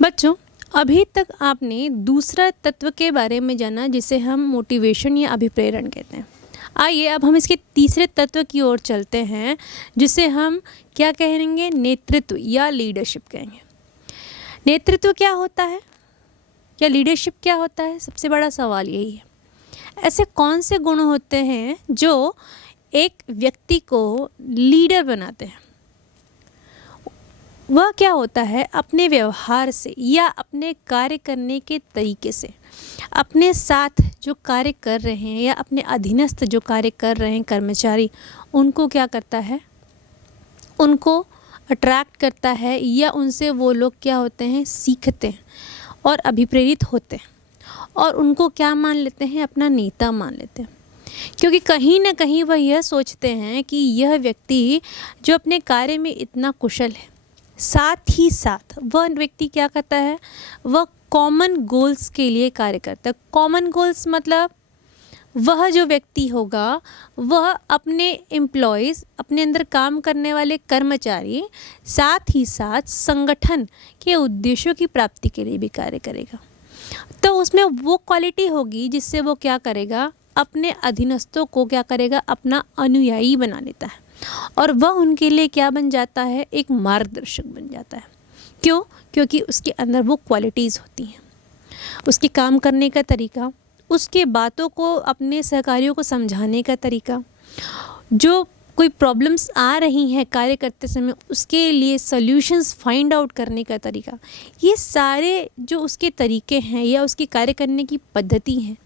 बच्चों, अभी तक आपने दूसरा तत्व के बारे में जाना जिसे हम मोटिवेशन या अभिप्रेरण कहते हैं। आइए अब हम इसके तीसरे तत्व की ओर चलते हैं जिसे हम क्या कहेंगे, नेतृत्व या लीडरशिप कहेंगे। नेतृत्व क्या होता है या लीडरशिप क्या होता है, सबसे बड़ा सवाल यही है। ऐसे कौन से गुण होते हैं जो एक व्यक्ति को लीडर बनाते हैं? वह क्या होता है, अपने व्यवहार से या अपने कार्य करने के तरीके से अपने साथ जो कार्य कर रहे हैं या अपने अधीनस्थ जो कार्य कर रहे हैं कर्मचारी, उनको क्या करता है, उनको अट्रैक्ट करता है या उनसे वो लोग क्या होते हैं, सीखते हैं और अभिप्रेरित होते हैं और उनको क्या मान लेते हैं, अपना नेता मान लेते हैं। क्योंकि कहीं ना कहीं वह यह सोचते हैं कि यह व्यक्ति जो अपने कार्य में इतना कुशल है, साथ ही साथ वह व्यक्ति क्या करता है, वह कॉमन गोल्स के लिए कार्य करता है। कॉमन गोल्स मतलब वह जो व्यक्ति होगा वह अपने एम्प्लॉयज़, अपने अंदर काम करने वाले कर्मचारी, साथ ही साथ संगठन के उद्देश्यों की प्राप्ति के लिए भी कार्य करेगा। तो उसमें वो क्वालिटी होगी जिससे वो क्या करेगा, अपने अधीनस्थों को क्या करेगा, अपना अनुयायी बना लेता है और वह उनके लिए क्या बन जाता है, एक मार्गदर्शक बन जाता है। क्यों? क्योंकि उसके अंदर वो क्वालिटीज़ होती हैं, उसके काम करने का तरीका, उसके बातों को अपने सहकारियों को समझाने का तरीका, जो कोई प्रॉब्लम्स आ रही हैं कार्य करते समय उसके लिए सॉल्यूशंस फाइंड आउट करने का तरीका, ये सारे जो उसके तरीके हैं या उसके कार्य करने की पद्धति हैं,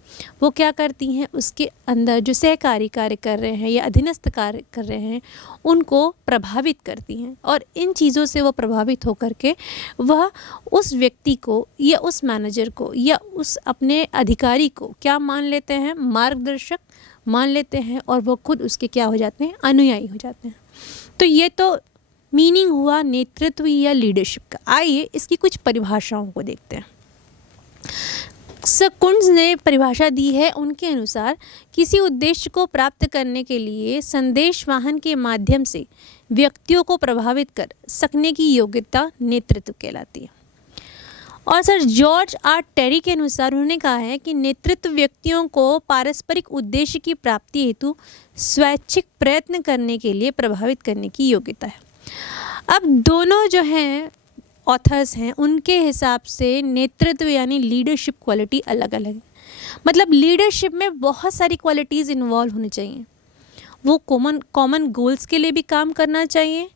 वो क्या करती हैं, उसके अंदर जो सहकारी कार्य कर रहे हैं या अधीनस्थ कार्य कर रहे हैं उनको प्रभावित करती हैं। और इन चीज़ों से वो प्रभावित होकर के वह उस व्यक्ति को या उस मैनेजर को या उस अपने अधिकारी को क्या मान लेते हैं, मार्गदर्शक मान लेते हैं और वो खुद उसके क्या हो जाते हैं, अनुयायी हो जाते हैं। तो ये तो मीनिंग हुआ नेतृत्व या लीडरशिप का। आइए इसकी कुछ परिभाषाओं को देखते हैं। कुंट्ज़ ने परिभाषा दी है, उनके अनुसार किसी उद्देश्य को प्राप्त करने के लिए संदेश वाहन के माध्यम से व्यक्तियों को प्रभावित कर सकने की योग्यता नेतृत्व कहलाती है। और सर जॉर्ज आर टेरी के अनुसार उन्होंने कहा है कि नेतृत्व व्यक्तियों को पारस्परिक उद्देश्य की प्राप्ति हेतु स्वैच्छिक प्रयत्न करने के लिए प्रभावित करने की योग्यता है। अब दोनों जो हैं ऑथर्स हैं, उनके हिसाब से नेतृत्व यानी लीडरशिप क्वालिटी अलग अलग है। मतलब लीडरशिप में बहुत सारी क्वालिटीज़ इन्वॉल्व होनी चाहिए। वो कॉमन गोल्स के लिए भी काम करना चाहिए,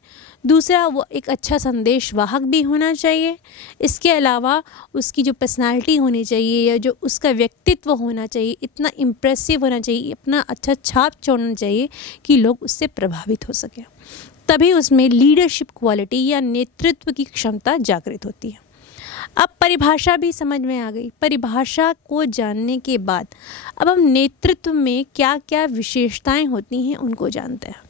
दूसरा वो एक अच्छा संदेश वाहक भी होना चाहिए, इसके अलावा उसकी जो पर्सनालिटी होनी चाहिए या जो उसका व्यक्तित्व होना चाहिए इतना इम्प्रेसिव होना चाहिए, अपना अच्छा छाप छोड़ना चाहिए कि लोग उससे प्रभावित हो सकें। तभी उसमें लीडरशिप क्वालिटी या नेतृत्व की क्षमता जागृत होती है। अब परिभाषा भी समझ में आ गई। परिभाषा को जानने के बाद अब हम नेतृत्व में क्या क्या विशेषताएं होती हैं उनको जानते हैं।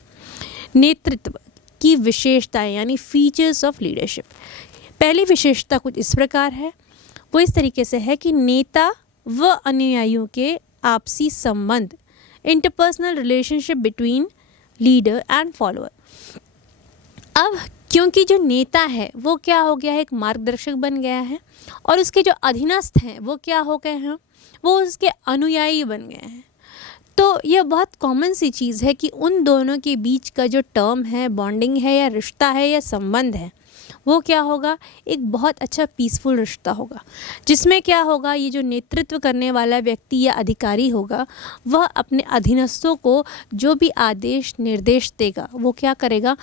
नेतृत्व की विशेषताएं यानी फीचर्स ऑफ लीडरशिप। पहली विशेषता कुछ इस प्रकार है, वो इस तरीके से है कि नेता व अनुयायियों के आपसी संबंध, interpersonal relationship between leader and follower. अब क्योंकि जो नेता है वो क्या हो गया है, एक मार्गदर्शक बन गया है और उसके जो अधीनस्थ हैं वो क्या हो गए हैं, वो उसके अनुयायी बन गए हैं। तो यह बहुत कॉमन सी चीज़ है कि उन दोनों के बीच का जो टर्म है, बॉन्डिंग है या रिश्ता है या संबंध है, वो क्या होगा, एक बहुत अच्छा पीसफुल रिश्ता होगा, जिसमें क्या होगा, ये जो नेतृत्व करने वाला व्यक्ति या अधिकारी होगा वह अपने अधीनस्थों को जो भी आदेश निर्देश देगा वो क्या करेगा,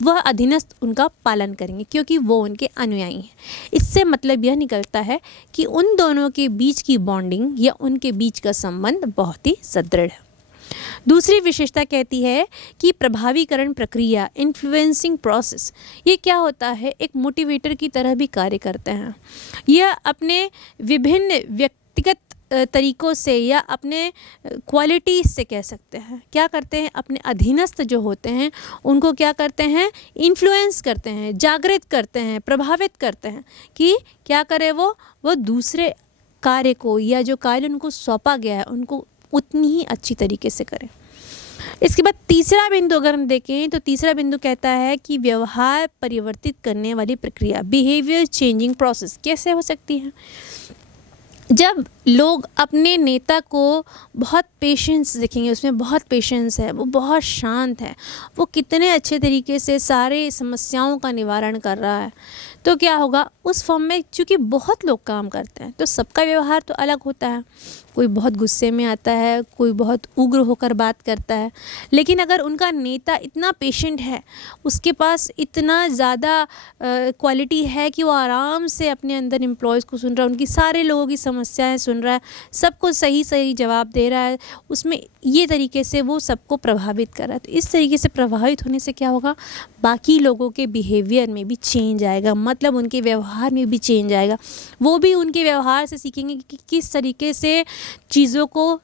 वह अधीनस्थ उनका पालन करेंगे क्योंकि वो उनके अनुयायी हैं। इससे मतलब यह निकलता है कि उन दोनों के बीच की बॉन्डिंग या उनके बीच का संबंध बहुत ही सुदृढ़ है। दूसरी विशेषता कहती है कि प्रभावीकरण प्रक्रिया, इन्फ्लुएंसिंग प्रोसेस, ये क्या होता है, एक मोटिवेटर की तरह भी कार्य करते हैं। यह अपने विभिन्न व्यक्तिगत तरीक़ों से या अपने क्वालिटीज़ से कह सकते हैं, क्या करते हैं, अपने अधीनस्थ जो होते हैं उनको क्या करते हैं, इन्फ्लुएंस करते हैं, जागृत करते हैं, प्रभावित करते हैं कि क्या करें, वो दूसरे कार्य को या जो कार्य उनको सौंपा गया है उनको उतनी ही अच्छी तरीके से करें। इसके बाद तीसरा बिंदु अगर हम देखें तो तीसरा बिंदु कहता है कि व्यवहार परिवर्तित करने वाली प्रक्रिया, बिहेवियर चेंजिंग प्रोसेस कैसे हो सकती है। जब लोग अपने नेता को बहुत पेशेंस दिखेंगे, उसमें बहुत पेशेंस है, वो बहुत शांत है, वो कितने अच्छे तरीके से सारे समस्याओं का निवारण कर रहा है, तो क्या होगा उस फॉर्म में, चूँकि बहुत लोग काम करते हैं तो सबका व्यवहार तो अलग होता है। कोई बहुत गुस्से में आता है, कोई बहुत उग्र होकर बात करता है, लेकिन अगर उनका नेता इतना पेशेंट है, उसके पास इतना ज़्यादा क्वालिटी है कि वो आराम से अपने अंदर एम्प्लॉयज़ को सुन रहा है, उनकी सारे लोगों की समस्याएं सुन रहा है, सबको सही सही जवाब दे रहा है, उसमें ये तरीके से वो सबको प्रभावित कर रहा है। तो इस तरीके से प्रभावित होने से क्या होगा, बाकी लोगों के बिहेवियर में भी चेंज आएगा, मतलब उनके व्यवहार में भी चेंज आएगा। वो भी उनके व्यवहार से सीखेंगे कि किस तरीके से चीज़ों को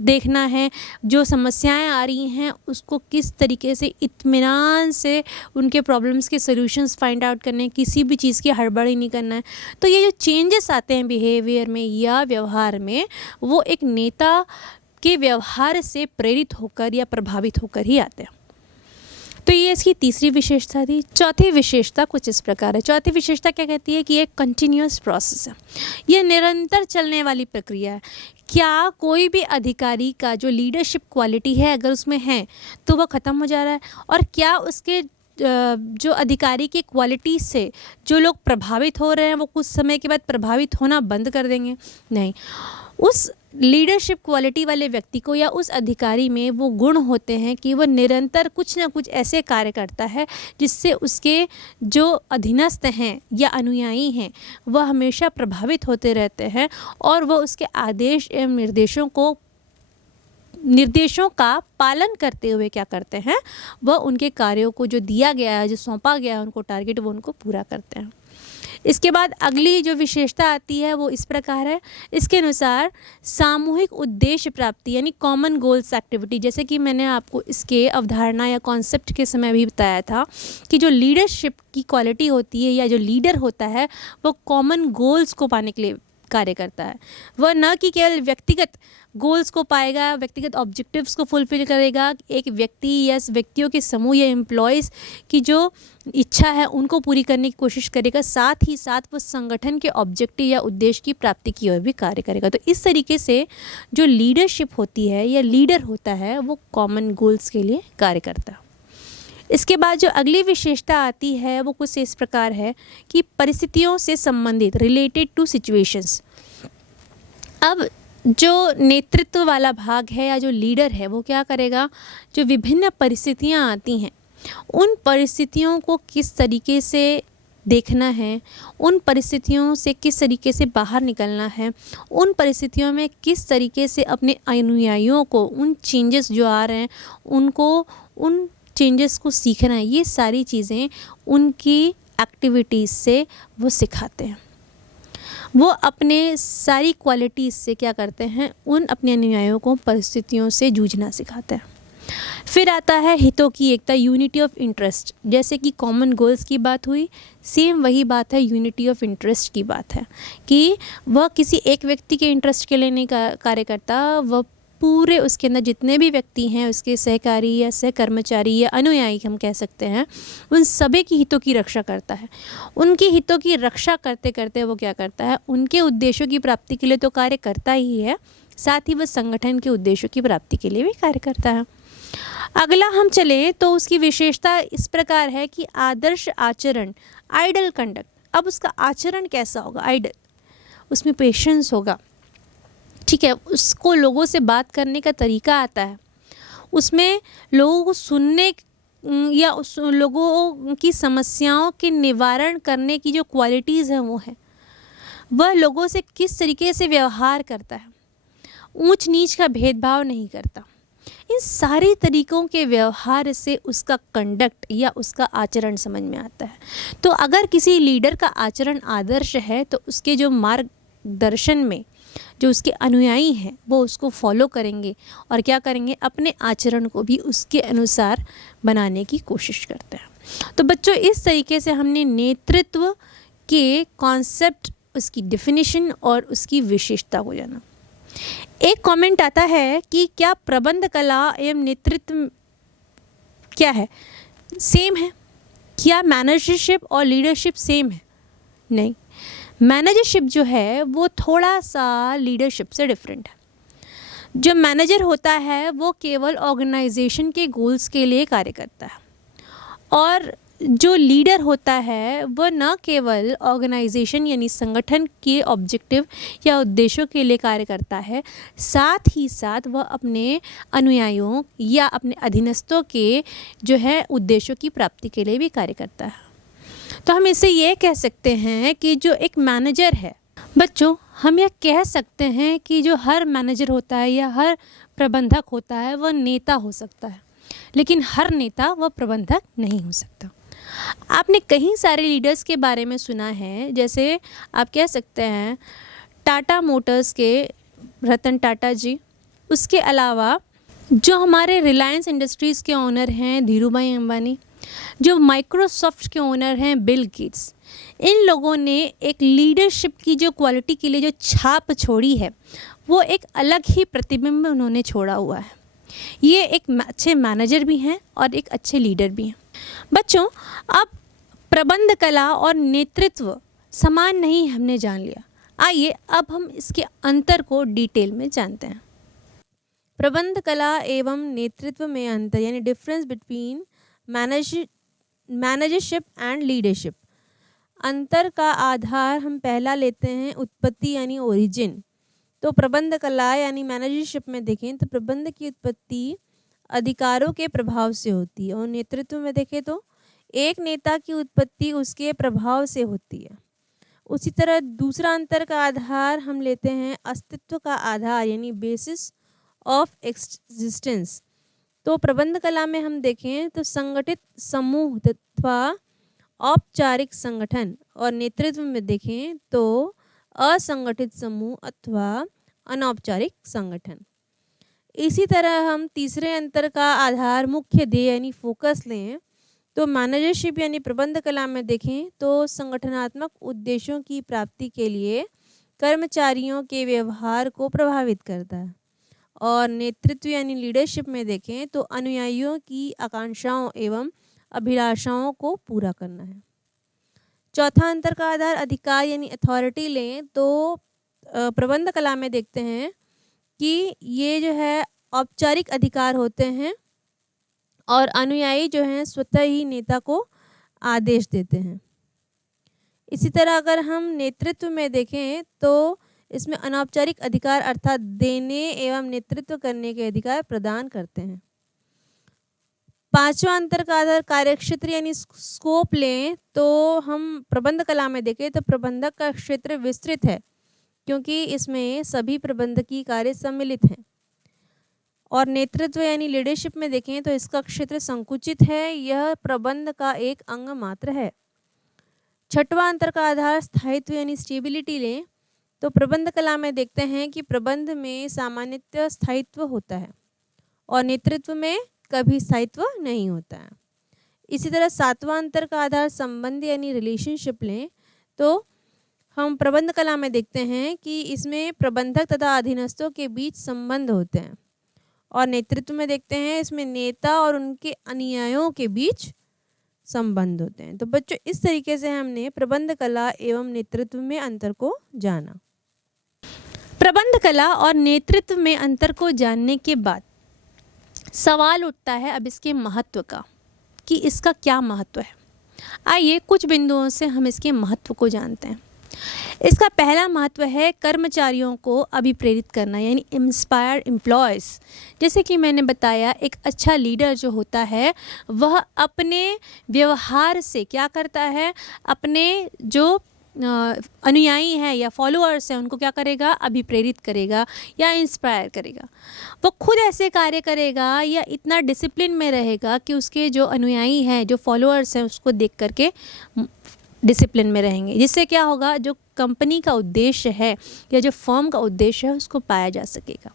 देखना है, जो समस्याएं आ रही हैं उसको किस तरीके से इत्मीनान से उनके प्रॉब्लम्स के सॉल्यूशंस फाइंड आउट करने हैं, किसी भी चीज़ की हड़बड़ी नहीं करना है। तो ये जो चेंजेस आते हैं बिहेवियर में या व्यवहार में, वो एक नेता के व्यवहार से प्रेरित होकर या प्रभावित होकर ही आते हैं। तो ये इसकी तीसरी विशेषता थी। चौथी विशेषता कुछ इस प्रकार है। चौथी विशेषता क्या कहती है कि एक कंटिन्यूअस प्रोसेस है, ये निरंतर चलने वाली प्रक्रिया है। क्या कोई भी अधिकारी का जो लीडरशिप क्वालिटी है अगर उसमें है तो वह ख़त्म हो जा रहा है, और क्या उसके जो अधिकारी की क्वालिटी से जो लोग प्रभावित हो रहे हैं वो कुछ समय के बाद प्रभावित होना बंद कर देंगे? नहीं, उस लीडरशिप क्वालिटी वाले व्यक्ति को या उस अधिकारी में वो गुण होते हैं कि वह निरंतर कुछ ना कुछ ऐसे कार्य करता है जिससे उसके जो अधीनस्थ हैं या अनुयायी हैं वह हमेशा प्रभावित होते रहते हैं, और वह उसके आदेश एवं निर्देशों का पालन करते हुए क्या करते हैं, वह उनके कार्यों को जो दिया गया है, जो सौंपा गया है उनको टारगेट, वो उनको पूरा करते हैं। इसके बाद अगली जो विशेषता आती है वो इस प्रकार है। इसके अनुसार सामूहिक उद्देश्य प्राप्ति यानी कॉमन गोल्स एक्टिविटी, जैसे कि मैंने आपको इसके अवधारणा या कॉन्सेप्ट के समय भी बताया था कि जो लीडरशिप की क्वालिटी होती है या जो लीडर होता है वो कॉमन गोल्स को पाने के लिए कार्य करता है। वह न कि केवल व्यक्तिगत गोल्स को पाएगा, व्यक्तिगत ऑब्जेक्टिव्स को फुलफिल करेगा, एक व्यक्ति या व्यक्तियों के समूह या एम्प्लॉयज़ की जो इच्छा है उनको पूरी करने की कोशिश करेगा, साथ ही साथ वो संगठन के ऑब्जेक्टिव या उद्देश्य की प्राप्ति की ओर भी कार्य करेगा। तो इस तरीके से जो लीडरशिप होती है या लीडर होता है वो कॉमन गोल्स के लिए कार्य करता है। इसके बाद जो अगली विशेषता आती है वो कुछ इस प्रकार है कि परिस्थितियों से संबंधित, रिलेटेड टू सिचुएशंस। अब जो नेतृत्व वाला भाग है या जो लीडर है वो क्या करेगा, जो विभिन्न परिस्थितियां आती हैं उन परिस्थितियों को किस तरीके से देखना है, उन परिस्थितियों से किस तरीके से बाहर निकलना है, उन परिस्थितियों में किस तरीके से अपने अनुयायियों को उन चेंजेस जो आ रहे हैं उनको उन चेंजेस को सीखना है, ये सारी चीज़ें उनकी एक्टिविटीज़ से वो सिखाते हैं। वो अपने सारी क्वालिटीज़ से क्या करते हैं, उन अपने अनुयायियों को परिस्थितियों से जूझना सिखाते हैं। फिर आता है हितों की एकता, यूनिटी ऑफ इंटरेस्ट। जैसे कि कॉमन गोल्स की बात हुई, सेम वही बात है यूनिटी ऑफ इंटरेस्ट की बात है कि वह किसी एक व्यक्ति के इंटरेस्ट के लिए नहीं कार्य करता, वह पूरे उसके अंदर जितने भी व्यक्ति हैं उसके सहकारी या सहकर्मचारी या अनुयायी हम कह सकते हैं, उन सभी की हितों की रक्षा करता है। उनकी हितों की रक्षा करते करते वो क्या करता है, उनके उद्देश्यों की प्राप्ति के लिए तो कार्य करता ही है, साथ ही वह संगठन के उद्देश्यों की प्राप्ति के लिए भी कार्य करता है। अगला हम चले तो उसकी विशेषता इस प्रकार है कि आदर्श आचरण, आइडल कंडक्ट। अब उसका आचरण कैसा होगा, आइडल, उसमें पेशेंस होगा, ठीक है, उसको लोगों से बात करने का तरीका आता है, उसमें लोगों को सुनने या उस लोगों की समस्याओं के निवारण करने की जो क्वालिटीज़ हैं वो है, वह लोगों से किस तरीके से व्यवहार करता है, ऊंच नीच का भेदभाव नहीं करता। इन सारे तरीकों के व्यवहार से उसका कंडक्ट या उसका आचरण समझ में आता है। तो अगर किसी लीडर का आचरण आदर्श है तो उसके जो मार्गदर्शन में जो उसके अनुयायी हैं वो उसको फॉलो करेंगे और क्या करेंगे, अपने आचरण को भी उसके अनुसार बनाने की कोशिश करते हैं। तो बच्चों, इस तरीके से हमने नेतृत्व के कॉन्सेप्ट, उसकी डेफिनेशन और उसकी विशेषता को जाना। एक कमेंट आता है कि क्या प्रबंध कला एवं नेतृत्व क्या है, सेम है? क्या मैनेजरशिप और लीडरशिप सेम है? नहीं, मैनेजरशिप जो है वो थोड़ा सा लीडरशिप से डिफरेंट है। जो मैनेजर होता है वो केवल ऑर्गेनाइजेशन के गोल्स के लिए कार्य करता है, और जो लीडर होता है वह न केवल ऑर्गेनाइजेशन यानी संगठन के ऑब्जेक्टिव या उद्देश्यों के लिए कार्य करता है, साथ ही साथ वह अपने अनुयायियों या अपने अधीनस्थों के जो है उद्देश्यों की प्राप्ति के लिए भी कार्य करता है। तो हम इसे ये कह सकते हैं कि जो एक मैनेजर है, बच्चों हम यह कह सकते हैं कि जो हर मैनेजर होता है या हर प्रबंधक होता है वह नेता हो सकता है, लेकिन हर नेता वह प्रबंधक नहीं हो सकता। आपने कई सारे लीडर्स के बारे में सुना है, जैसे आप कह सकते हैं टाटा मोटर्स के रतन टाटा जी, उसके अलावा जो हमारे रिलायंस इंडस्ट्रीज़ के ओनर हैं धीरूभाई अंबानी, जो माइक्रोसॉफ्ट के ओनर हैं बिल गेट्स, इन लोगों ने एक लीडरशिप की जो क्वालिटी के लिए जो छाप छोड़ी है वो एक अलग ही प्रतिबिंब उन्होंने छोड़ा हुआ है। ये एक अच्छे मैनेजर भी हैं और एक अच्छे लीडर भी हैं। बच्चों, अब प्रबंध कला और नेतृत्व समान नहीं हमने जान लिया, आइए अब हम इसके अंतर को डिटेल में जानते हैं। प्रबंध कला एवं नेतृत्व में अंतर यानी डिफरेंस बिटवीन मैनेजरशिप एंड लीडरशिप। अंतर का आधार हम पहला लेते हैं उत्पत्ति यानी ओरिजिन। तो प्रबंध कला यानी मैनेजरशिप में देखें तो प्रबंध की उत्पत्ति अधिकारों के प्रभाव से होती है, और नेतृत्व में देखें तो एक नेता की उत्पत्ति उसके प्रभाव से होती है। उसी तरह दूसरा अंतर का आधार हम लेते हैं अस्तित्व का आधार यानी बेसिस ऑफ एग्जिस्टेंस। तो प्रबंध कला में हम देखें तो संगठित समूह तथा औपचारिक संगठन, और नेतृत्व में देखें तो असंगठित समूह अथवा अनौपचारिक संगठन। इसी तरह हम तीसरे अंतर का आधार मुख्य ध्येय यानी फोकस लें तो मैनेजरशिप यानी प्रबंध कला में देखें तो संगठनात्मक उद्देश्यों की प्राप्ति के लिए कर्मचारियों के व्यवहार को प्रभावित करता है, और नेतृत्व यानी लीडरशिप में देखें तो अनुयायियों की आकांक्षाओं एवं अभिलाषाओं को पूरा करना है। चौथा अंतर का आधार अधिकार यानी अथॉरिटी लें तो प्रबंध कला में देखते हैं कि ये जो है औपचारिक अधिकार होते हैं, और अनुयायी जो हैं स्वतः ही नेता को आदेश देते हैं। इसी तरह अगर हम नेतृत्व में देखें तो इसमें अनौपचारिक अधिकार अर्थात देने एवं नेतृत्व करने के अधिकार प्रदान करते हैं। पांचवा अंतर का आधार कार्यक्षेत्र यानी स्कोप लें तो हम प्रबंध कला में देखें तो प्रबंधक का क्षेत्र विस्तृत है, क्योंकि इसमें सभी प्रबंधकीय कार्य सम्मिलित हैं, और नेतृत्व यानी लीडरशिप में देखें तो इसका क्षेत्र संकुचित है, यह प्रबंध का एक अंग मात्र है। छठवां अंतर का आधार स्थायित्व यानी स्टेबिलिटी लें तो प्रबंध कला में देखते हैं कि प्रबंध में सामान्यतः स्थायित्व होता है और नेतृत्व में कभी स्थायित्व नहीं होता है। इसी तरह सातवां अंतर का आधार संबंध यानी रिलेशनशिप लें तो हम प्रबंध कला में देखते हैं कि इसमें प्रबंधक तथा अधीनस्थों के बीच संबंध होते हैं, और नेतृत्व में देखते हैं इसमें नेता और उनके अनुयायियों के बीच संबंध होते हैं। तो बच्चों, इस तरीके से हमने प्रबंध कला एवं नेतृत्व में अंतर को जाना। प्रबंध कला और नेतृत्व में अंतर को जानने के बाद सवाल उठता है अब इसके महत्व का, कि इसका क्या महत्व है। आइए कुछ बिंदुओं से हम इसके महत्व को जानते हैं। इसका पहला महत्व है कर्मचारियों को अभिप्रेरित करना यानी इंस्पायर एम्प्लॉयज़। जैसे कि मैंने बताया, एक अच्छा लीडर जो होता है वह अपने व्यवहार से क्या करता है, अपने जो अनुयायी हैं या फॉलोअर्स हैं उनको क्या करेगा, अभिप्रेरित करेगा या इंस्पायर करेगा। वो खुद ऐसे कार्य करेगा या इतना डिसिप्लिन में रहेगा कि उसके जो अनुयायी हैं, जो फॉलोअर्स हैं, उसको देख करके डिसिप्लिन में रहेंगे, जिससे क्या होगा, जो कंपनी का उद्देश्य है या जो फर्म का उद्देश्य है उसको पाया जा सकेगा।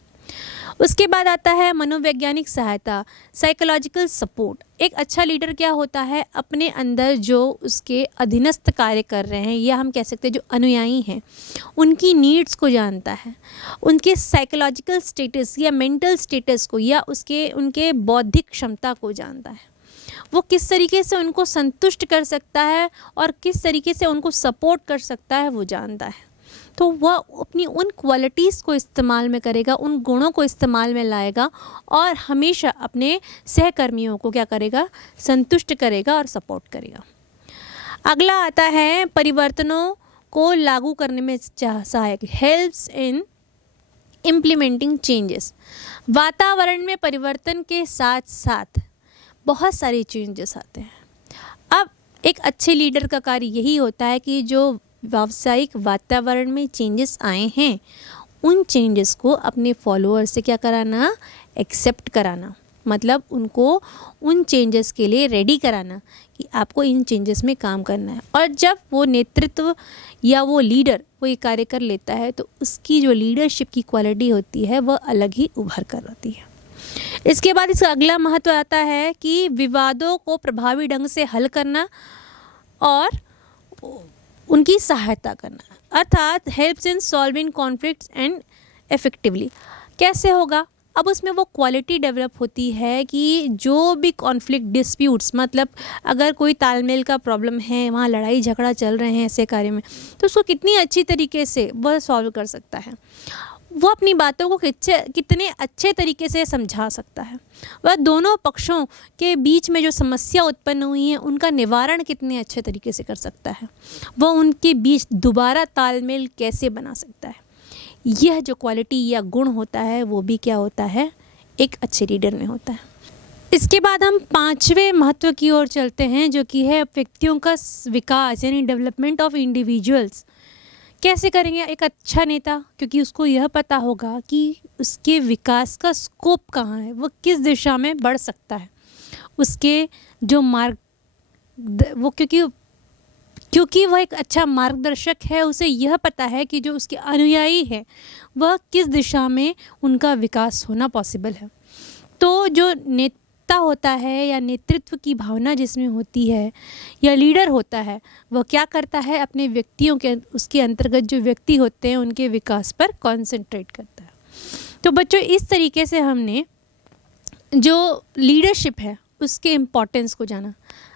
उसके बाद आता है मनोवैज्ञानिक सहायता, साइकोलॉजिकल सपोर्ट। एक अच्छा लीडर क्या होता है, अपने अंदर जो उसके अधीनस्थ कार्य कर रहे हैं या हम कह सकते हैं जो अनुयायी हैं, उनकी नीड्स को जानता है, उनके साइकोलॉजिकल स्टेटस या मेंटल स्टेटस को या उनके बौद्धिक क्षमता को जानता है। वो किस तरीके से उनको संतुष्ट कर सकता है और किस तरीके से उनको सपोर्ट कर सकता है वो जानता है। तो वह अपनी उन क्वालिटीज़ को इस्तेमाल में करेगा, उन गुणों को इस्तेमाल में लाएगा और हमेशा अपने सहकर्मियों को क्या करेगा, संतुष्ट करेगा और सपोर्ट करेगा। अगला आता है परिवर्तनों को लागू करने में सहायक, हेल्प्स इन इम्प्लीमेंटिंग चेंजेस। वातावरण में परिवर्तन के साथ साथ बहुत सारे चेंजेस आते हैं। अब एक अच्छे लीडर का कार्य यही होता है कि जो व्यावसायिक वातावरण में चेंजेस आए हैं उन चेंजेस को अपने फॉलोअर से क्या कराना, एक्सेप्ट कराना, मतलब उनको उन चेंजेस के लिए रेडी कराना कि आपको इन चेंजेस में काम करना है। और जब वो नेतृत्व या वो लीडर वो ये कार्य कर लेता है तो उसकी जो लीडरशिप की क्वालिटी होती है वह अलग ही उभर कर आती है। इसके बाद इसका अगला महत्व आता है कि विवादों को प्रभावी ढंग से हल करना और उनकी सहायता करना, अर्थात helps in solving conflicts and effectively. कैसे होगा, अब उसमें वो क्वालिटी डेवलप होती है कि जो भी कॉन्फ्लिक्ट डिस्प्यूट्स, मतलब अगर कोई तालमेल का प्रॉब्लम है, वहाँ लड़ाई झगड़ा चल रहे हैं ऐसे कार्य में, तो उसको कितनी अच्छी तरीके से वह सॉल्व कर सकता है, वो अपनी बातों को कितने अच्छे तरीके से समझा सकता है, वह दोनों पक्षों के बीच में जो समस्या उत्पन्न हुई है उनका निवारण कितने अच्छे तरीके से कर सकता है, वह उनके बीच दोबारा तालमेल कैसे बना सकता है। यह जो क्वालिटी या गुण होता है वो भी क्या होता है, एक अच्छे लीडर में होता है। इसके बाद हम पांचवें महत्व की ओर चलते हैं जो कि है व्यक्तियों का विकास यानी डेवलपमेंट ऑफ इंडिविजुअल्स। कैसे करेंगे एक अच्छा नेता, क्योंकि उसको यह पता होगा कि उसके विकास का स्कोप कहाँ है, वो किस दिशा में बढ़ सकता है, उसके जो मार्ग वो क्योंकि वह एक अच्छा मार्गदर्शक है, उसे यह पता है कि जो उसके अनुयायी है वह किस दिशा में उनका विकास होना पॉसिबल है। तो जो नेता होता है या नेतृत्व की भावना जिसमें होती है या लीडर होता है वह क्या करता है, अपने व्यक्तियों के उसके अंतर्गत जो व्यक्ति होते हैं उनके विकास पर कॉन्सेंट्रेट करता है। तो बच्चों इस तरीके से हमने जो लीडरशिप है उसके इम्पोर्टेंस को जाना।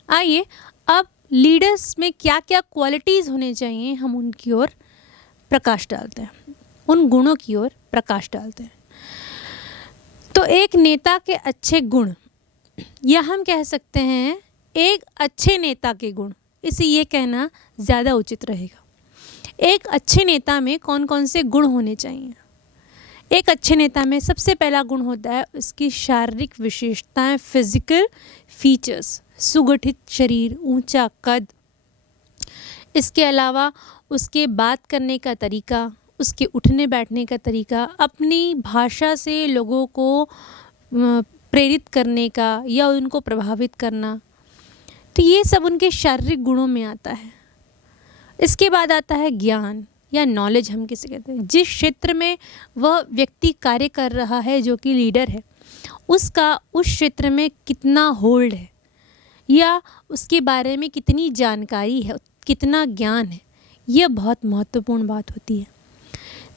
आइए अब लीडर्स में क्या क्या क्वालिटीज़ होने चाहिए हम उनकी ओर प्रकाश डालते हैं, उन गुणों की ओर प्रकाश डालते हैं। तो एक नेता के अच्छे गुण या हम कह सकते हैं एक अच्छे नेता के गुण, इसे ये कहना ज़्यादा उचित रहेगा। एक अच्छे नेता में कौन कौन से गुण होने चाहिए। एक अच्छे नेता में सबसे पहला गुण होता है उसकी शारीरिक विशेषताएं, फिजिकल फीचर्स, सुगठित शरीर, ऊंचा कद। इसके अलावा उसके बात करने का तरीका, उसके उठने बैठने का तरीका, अपनी भाषा से लोगों को प्रेरित करने का या उनको प्रभावित करना, तो ये सब उनके शारीरिक गुणों में आता है। इसके बाद आता है ज्ञान या नॉलेज हम किसे कहते हैं। जिस क्षेत्र में वह व्यक्ति कार्य कर रहा है जो कि लीडर है उसका उस क्षेत्र में कितना होल्ड है या उसके बारे में कितनी जानकारी है, कितना ज्ञान है, यह बहुत महत्वपूर्ण बात होती है।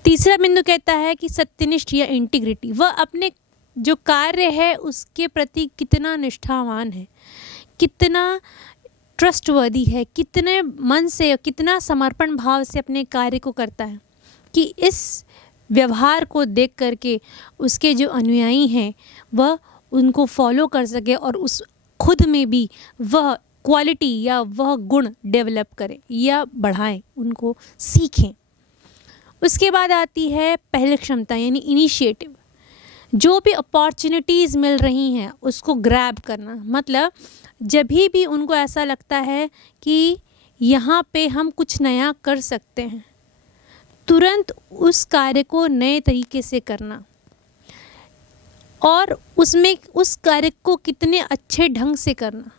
तीसरा बिंदु कहता है कि सत्यनिष्ठ या इंटीग्रिटी, वह अपने जो कार्य है उसके प्रति कितना निष्ठावान है, कितना ट्रस्टवर्दी है, कितने मन से, कितना समर्पण भाव से अपने कार्य को करता है कि इस व्यवहार को देख करके उसके जो अनुयायी हैं वह उनको फॉलो कर सके और उस खुद में भी वह क्वालिटी या वह गुण डेवलप करें या बढ़ाएं, उनको सीखें। उसके बाद आती है पहल क्षमता यानी इनिशिएटिव। जो भी अपॉर्चुनिटीज़ मिल रही हैं उसको ग्रैब करना, मतलब जब भी उनको ऐसा लगता है कि यहाँ पे हम कुछ नया कर सकते हैं, तुरंत उस कार्य को नए तरीके से करना और उसमें उस कार्य को कितने अच्छे ढंग से करना।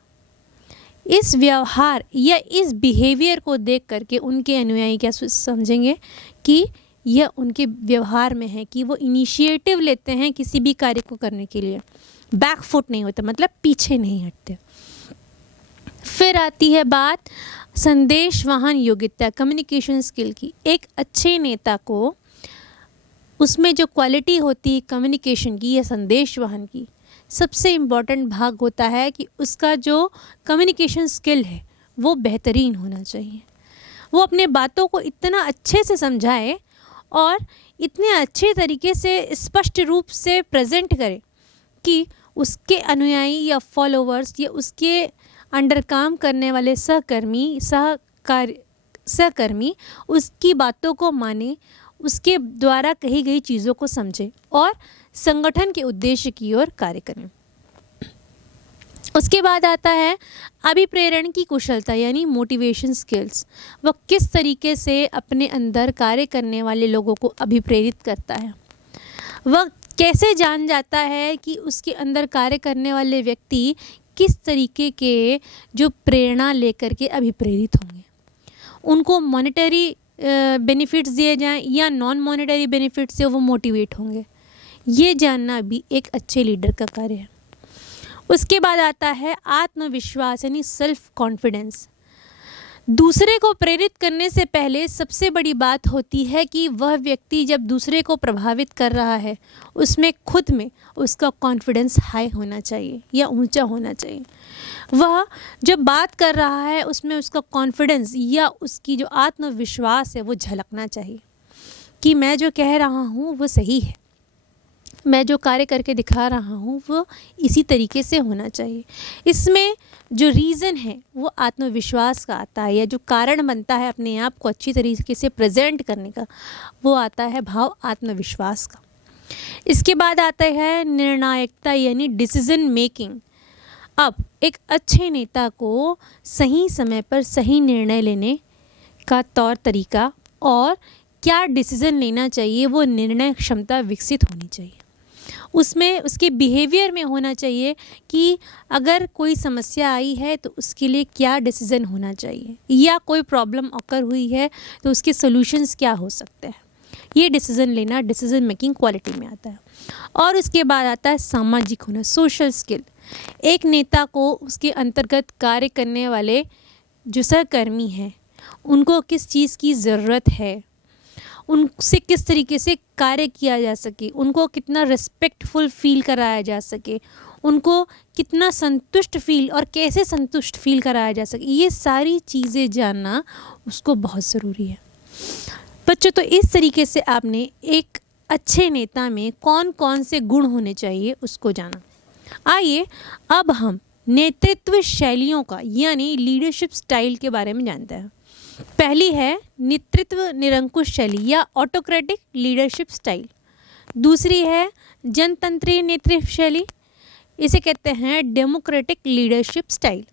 इस व्यवहार या इस बिहेवियर को देख करके उनके अनुयायी क्या समझेंगे कि यह उनके व्यवहार में है कि वो इनिशिएटिव लेते हैं किसी भी कार्य को करने के लिए, बैक फुट नहीं होता, मतलब पीछे नहीं हटते। फिर आती है बात संदेशवाहन योग्यता, कम्युनिकेशन स्किल की। एक अच्छे नेता को उसमें जो क्वालिटी होती है कम्युनिकेशन की या संदेशवाहन की, सबसे इम्पॉर्टेंट भाग होता है कि उसका जो कम्युनिकेशन स्किल है वो बेहतरीन होना चाहिए। वो अपने बातों को इतना अच्छे से समझाए और इतने अच्छे तरीके से स्पष्ट रूप से प्रेजेंट करे कि उसके अनुयायी या फॉलोअर्स या उसके अंडर काम करने वाले सहकर्मी उसकी बातों को माने, उसके द्वारा कही गई चीज़ों को समझे और संगठन के उद्देश्य की ओर कार्य करें। उसके बाद आता है अभिप्रेरण की कुशलता यानी मोटिवेशन स्किल्स। वह किस तरीके से अपने अंदर कार्य करने वाले लोगों को अभिप्रेरित करता है। वह कैसे जान जाता है कि उसके अंदर कार्य करने वाले व्यक्ति किस तरीके के जो प्रेरणा लेकर के अभिप्रेरित होंगे। उनको मॉनेटरी बेनिफिट्स दिए जाएं या नॉन मॉनेटरी बेनिफिट से वो मोटिवेट होंगे, ये जानना भी एक अच्छे लीडर का कार्य है। उसके बाद आता है आत्मविश्वास यानी सेल्फ कॉन्फिडेंस। दूसरे को प्रेरित करने से पहले सबसे बड़ी बात होती है कि वह व्यक्ति जब दूसरे को प्रभावित कर रहा है उसमें खुद में उसका कॉन्फिडेंस हाई होना चाहिए या ऊंचा होना चाहिए। वह जब बात कर रहा है उसमें उसका कॉन्फिडेंस या उसकी जो आत्मविश्वास है वो झलकना चाहिए कि मैं जो कह रहा हूँ वो सही है, मैं जो कार्य करके दिखा रहा हूँ वो इसी तरीके से होना चाहिए। इसमें जो रीज़न है वो आत्मविश्वास का आता है, या जो कारण बनता है अपने आप को अच्छी तरीके से प्रेजेंट करने का, वो आता है भाव आत्मविश्वास का। इसके बाद आता है निर्णायकता यानी डिसीजन मेकिंग। अब एक अच्छे नेता को सही समय पर सही निर्णय लेने का तौर तरीका और क्या डिसीज़न लेना चाहिए वो निर्णय क्षमता विकसित होनी चाहिए। उसमें उसके बिहेवियर में होना चाहिए कि अगर कोई समस्या आई है तो उसके लिए क्या डिसीज़न होना चाहिए, या कोई प्रॉब्लम ऑकर हुई है तो उसके सॉल्यूशंस क्या हो सकते हैं। ये डिसीज़न लेना डिसीज़न मेकिंग क्वालिटी में आता है। और उसके बाद आता है सामाजिक होना, सोशल स्किल। एक नेता को उसके अंतर्गत कार्य करने वाले जो सहकर्मी हैं उनको किस चीज़ की ज़रूरत है, उनसे किस तरीके से कार्य किया जा सके, उनको कितना रिस्पेक्टफुल फील कराया जा सके, उनको कितना संतुष्ट फील और कैसे संतुष्ट फील कराया जा सके, ये सारी चीज़ें जानना उसको बहुत ज़रूरी है। बच्चों, तो इस तरीके से आपने एक अच्छे नेता में कौन कौन से गुण होने चाहिए उसको जाना। आइए अब हम नेतृत्व शैलियों का यानी लीडरशिप स्टाइल के बारे में जानते हैं। पहली है नेतृत्व निरंकुश शैली या ऑटोक्रेटिक लीडरशिप स्टाइल। दूसरी है जनतंत्रीय नेतृत्व शैली, इसे कहते हैं डेमोक्रेटिक लीडरशिप स्टाइल।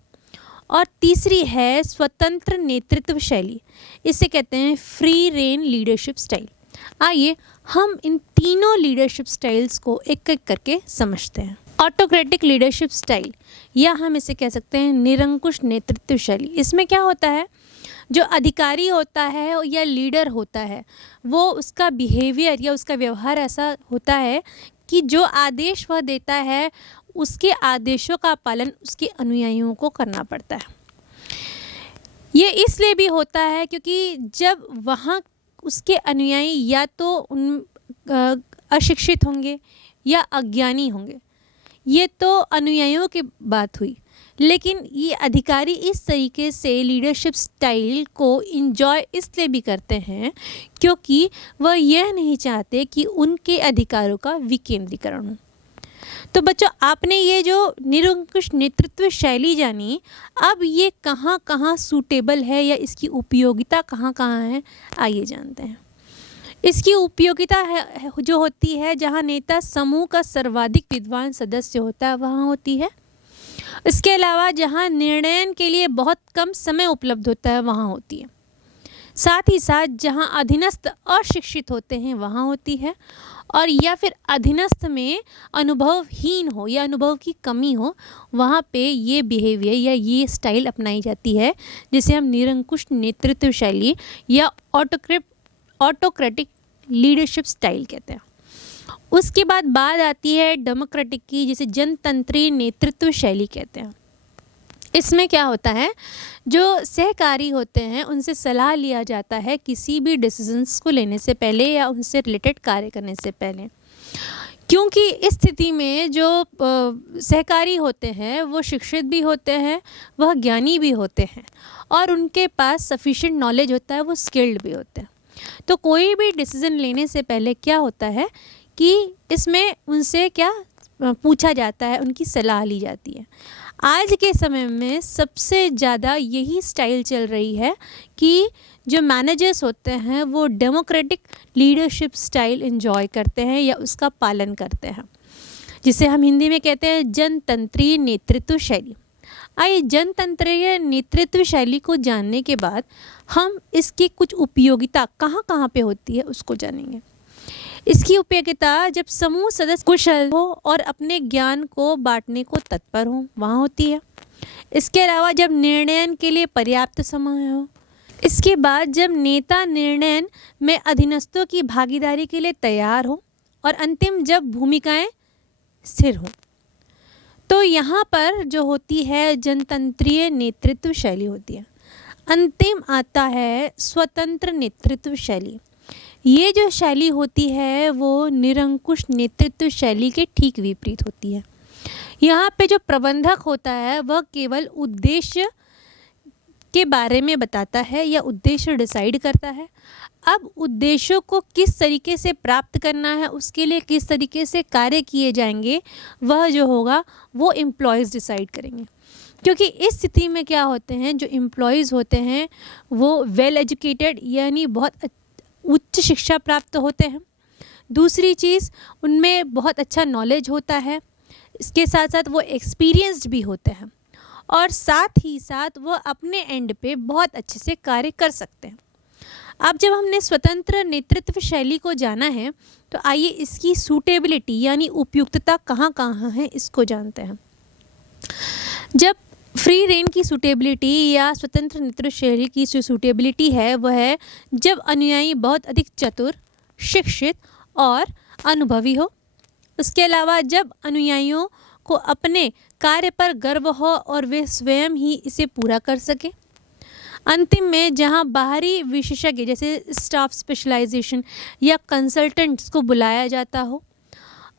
और तीसरी है स्वतंत्र नेतृत्व शैली, इसे कहते हैं फ्री रेन लीडरशिप स्टाइल। आइए हम इन तीनों लीडरशिप स्टाइल्स को एक एक करके समझते हैं। ऑटोक्रेटिक लीडरशिप स्टाइल या हम इसे कह सकते हैं निरंकुश नेतृत्व शैली। इसमें क्या होता है, जो अधिकारी होता है या लीडर होता है वो उसका बिहेवियर या उसका व्यवहार ऐसा होता है कि जो आदेश वह देता है उसके आदेशों का पालन उसके अनुयायियों को करना पड़ता है। ये इसलिए भी होता है क्योंकि जब वहाँ उसके अनुयायी या तो अशिक्षित होंगे या अज्ञानी होंगे, ये तो अनुयायियों की बात हुई, लेकिन ये अधिकारी इस तरीके से लीडरशिप स्टाइल को इंजॉय इसलिए भी करते हैं क्योंकि वह यह नहीं चाहते कि उनके अधिकारों का विकेंद्रीकरण हो। तो बच्चों, आपने ये जो निरंकुश नेतृत्व शैली जानी, अब ये कहाँ कहाँ सूटेबल है या इसकी उपयोगिता कहाँ कहाँ है, आइए जानते हैं। इसकी उपयोगिता है जो होती है जहाँ नेता समूह का सर्वाधिक विद्वान सदस्य होता है वहाँ होती है। इसके अलावा जहाँ निर्णयन के लिए बहुत कम समय उपलब्ध होता है वहाँ होती है। साथ ही साथ जहाँ अधीनस्थ अशिक्षित होते हैं वहाँ होती है, और या फिर अधीनस्थ में अनुभवहीन हो या अनुभव की कमी हो वहाँ पे ये बिहेवियर या ये स्टाइल अपनाई जाती है जिसे हम निरंकुश नेतृत्व शैली या ऑटोक्रेटिक लीडरशिप स्टाइल कहते हैं। उसके बाद बात आती है डेमोक्रेटिक की, जिसे जनतंत्रीय नेतृत्व शैली कहते हैं। इसमें क्या होता है, जो सहकारी होते हैं उनसे सलाह लिया जाता है किसी भी डिसीजंस को लेने से पहले या उनसे रिलेटेड कार्य करने से पहले, क्योंकि इस स्थिति में जो सहकारी होते हैं वो शिक्षित भी होते हैं, वह ज्ञानी भी होते हैं और उनके पास सफिशिएंट नॉलेज होता है, वो स्किल्ड भी होते हैं। तो कोई भी डिसीज़न लेने से पहले क्या होता है कि इसमें उनसे क्या पूछा जाता है, उनकी सलाह ली जाती है। आज के समय में सबसे ज़्यादा यही स्टाइल चल रही है कि जो मैनेजर्स होते हैं वो डेमोक्रेटिक लीडरशिप स्टाइल एंजॉय करते हैं या उसका पालन करते हैं, जिसे हम हिंदी में कहते हैं जनतंत्रीय नेतृत्व शैली। आइए जनतंत्रीय नेतृत्व शैली को जानने के बाद हम इसकी कुछ उपयोगिता कहाँ कहाँ पे होती है उसको जानेंगे। इसकी उपयोगिता जब समूह सदस्य कुशल हो और अपने ज्ञान को बांटने को तत्पर हो, वहाँ होती है। इसके अलावा जब निर्णयन के लिए पर्याप्त समय हो। इसके बाद जब नेता निर्णयन में अधीनस्थों की भागीदारी के लिए तैयार हो और अंतिम जब भूमिकाएं स्थिर हों। तो यहाँ पर जो होती है जनतंत्रीय नेतृत्व शैली होती है। अंतिम आता है स्वतंत्र नेतृत्व शैली। ये जो शैली होती है वो निरंकुश नेतृत्व शैली के ठीक विपरीत होती है। यहाँ पे जो प्रबंधक होता है वह केवल उद्देश्य के बारे में बताता है या उद्देश्य डिसाइड करता है। अब उद्देश्यों को किस तरीके से प्राप्त करना है, उसके लिए किस तरीके से कार्य किए जाएंगे, वह जो होगा वो एम्प्लॉयज़ डिसाइड करेंगे। क्योंकि इस स्थिति में क्या होते हैं, जो एम्प्लॉयज़ होते हैं वो वेल एजुकेटेड यानी बहुत उच्च शिक्षा प्राप्त होते हैं। दूसरी चीज़, उनमें बहुत अच्छा नॉलेज होता है। इसके साथ साथ वो एक्सपीरियंस्ड भी होते हैं और साथ ही साथ वो अपने एंड पे बहुत अच्छे से कार्य कर सकते हैं। अब जब हमने स्वतंत्र नेतृत्व शैली को जाना है तो आइए इसकी सूटेबिलिटी यानी उपयुक्तता कहाँ कहाँ है इसको जानते हैं। जब फ्री रेन की सूटेबिलिटी या स्वतंत्र नेतृत्व शैली की जो सूटेबिलिटी है वह है जब अनुयायी बहुत अधिक चतुर, शिक्षित और अनुभवी हो। उसके अलावा जब अनुयायियों को अपने कार्य पर गर्व हो और वे स्वयं ही इसे पूरा कर सकें। अंतिम में जहां बाहरी विशेषज्ञ जैसे स्टाफ स्पेशलाइजेशन या कंसल्टेंट्स को बुलाया जाता हो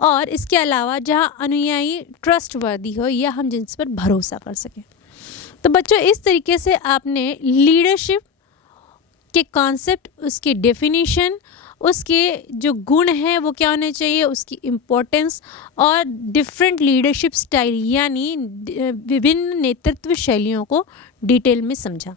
और इसके अलावा जहां अनुयायी ट्रस्टवर्दी हो या हम जिस पर भरोसा कर सकें। तो बच्चों, इस तरीके से आपने लीडरशिप के कॉन्सेप्ट, उसकी डेफिनेशन, उसके जो गुण हैं वो क्या होने चाहिए, उसकी इम्पोर्टेंस और डिफरेंट लीडरशिप स्टाइल यानी विभिन्न नेतृत्व शैलियों को डिटेल में समझा।